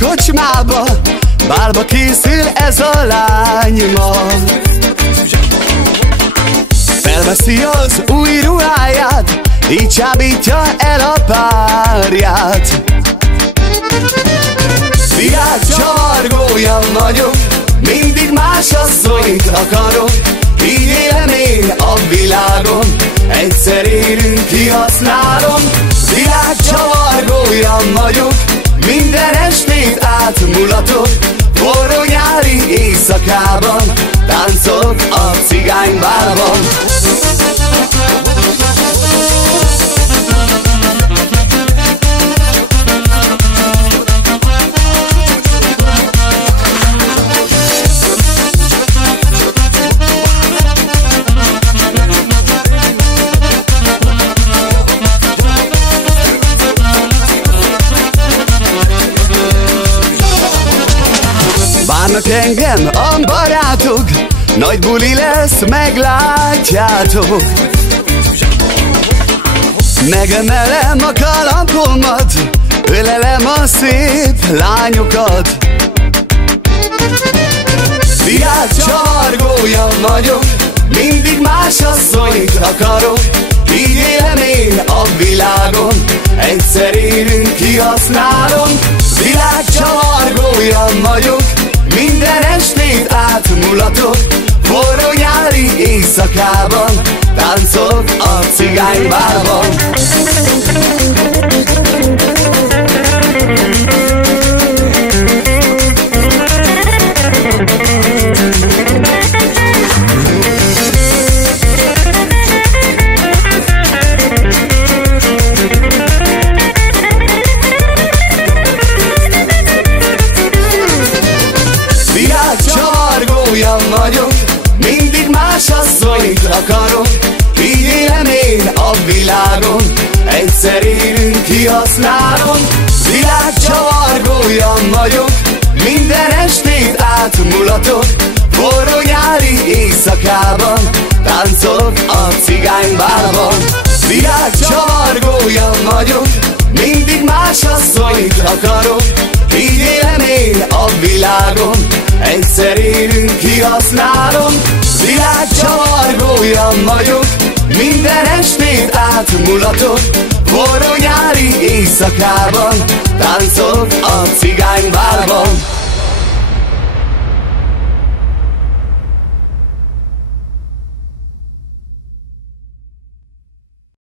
kocsmába, bálba készül ez a lány ma. Felveszi az új ruháját, így csábítja el a párját. Virág csavargója vagyok, mindig más asszonyt akarok. Így élem én a világon, egyszer érünk, kihasználom. Virág csavargója vagyok, minden estét átmulatok. Forró nyári éjszakában táncolok a cigánybálban. Várnak engem a barátok, nagy buli lesz, meglátjátok. Megemelem a kalapommat, ölelem a szép lányokat. Virág csavargója vagyok, mindig más asszonyt akarok. Így élem én a világon, egyszer érünk, kihasználom. Virág csavargója vagyok, minden estét átmulatok. Forró nyári éjszakában táncolok a cigánybálban. Csavargója vagyok, mindig más asszonyt akarok. Így élem én a világon, egyszer érünk, kihasználom. Virág csavargója vagyok, minden estét átmulatok. Forró nyári éjszakában táncolok a cigánybálban. Virág csavargója vagyok, mindig más asszonyt akarok. Így élem én a világon, egyszer érünk, kihasználom. Virág csavargója vagyok, minden estét átmulatok. Forró nyári éjszakában táncolok a cigánybálban.